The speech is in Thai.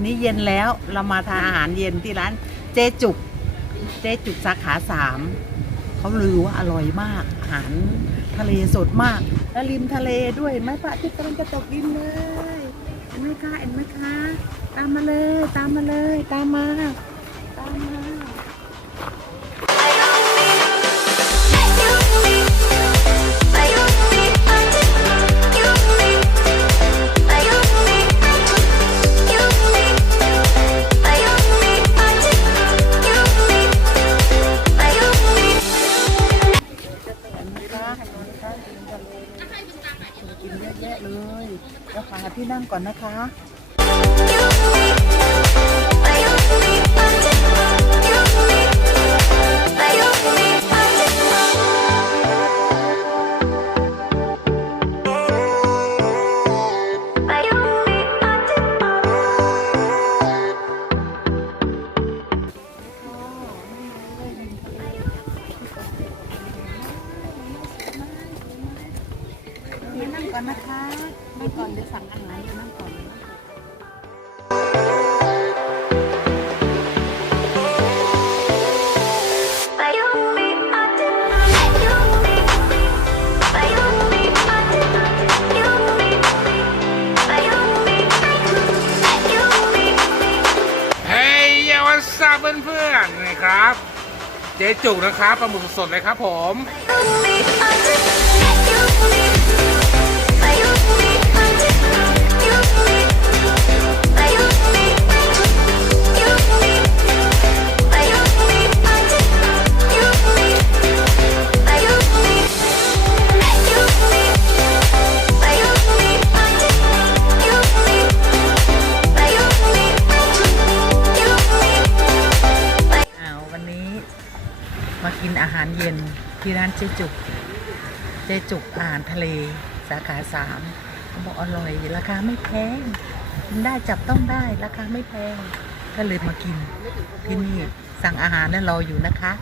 อนนี้เย็นแล้วเรามาทานอาหารเย็นที่ร้านเจจุกสาขา3เขาลือว่าอร่อยมากอาหารทะเลสดมากและริมทะเลด้วยไหมพระอาทิตย์กำลังจะตกดินเลยเห็นไหมคะตามมาเลยตามมากินเยอะแยะเลยเราหาที่นั่งก่อนนะคะนั่งก่อนนะคะนั่งก่อนเดี๋ยวสั่งอาหารนั่งก่อนเฮ้ยเยาวชนเพื่อนๆนะครับเจ๊จุกนะครับปลาหมึกสดเลยครับผมมากินอาหารเย็นที่ร้านเจจุกอาหารทะเลสาขา3เขาบอกอร่อยราคาไม่แพงกินได้จับต้องได้ราคาไม่แพงก็เลยมากินที่นี่สั่งอาหารแล้วรออยู่นะคะ